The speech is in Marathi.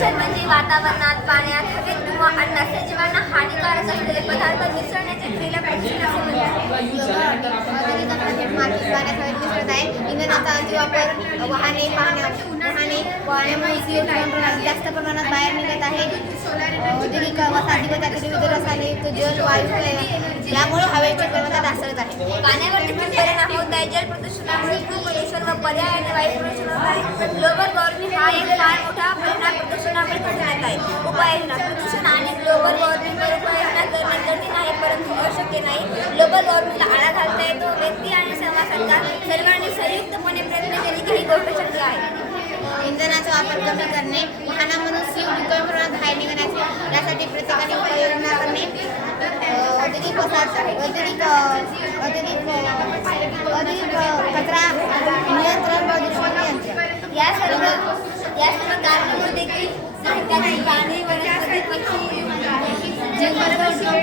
प्रदूषण म्हणजे वातावरणात, पाण्यात, हवेत किंवा अन्नात सजीवांना हानिकारक असलेले पदार्थ मिसळण्याच्या क्रियेला प्रदूषण असे म्हणतात. औद्योगिक माती पाण्यात हवेत मिसळत आहे. इंधनाचा अतिवापर वाहनामुळे CO2 जास्त प्रमाणात बाहेर निघत आहे. औद्योगिक वसाहती व त्यातील विविध रसायनयुक्त जल वायू यामुळे हवेची गुणवत्ता ढासळत आहे. पाण्यावरती खूप परिणाम होत आहे. जल प्रदूषणामुळे भू प्रदूषण व पर्यायाने वायू प्रदूषण होत आहे. ग्लोबल वॉर्मिंग हा एक फार मोठा परिणाम प्रदूषणामुळे घडून येत आहे. उपाययोजना प्रदूषण आणि ग्लोबल वॉर्मिंगवर उपाययोजना करणे कठीण आहे परंतु अशक्य नाही. ग्लोबल वॉर्मिंगला आळा घालता येतो. व्यक्ती आणि समाजात सर्वांनी संयुक्तपणे प्रयत्न केले की ही गोष्ट शक्य आहे. इंधनाचा वापर कमी करणे, वाहनामधून CO2 कमी प्रमाणात बाहेर निघण्याचे यासाठी प्रत्येकाने उपाययोजना करणे. औद्योगिक कचरा नियंत्रण प्रदूषण नियंत्रण या सर्व कारणांमुळे देखील पाणी वनस्पती पक्षी जलप्रदूषण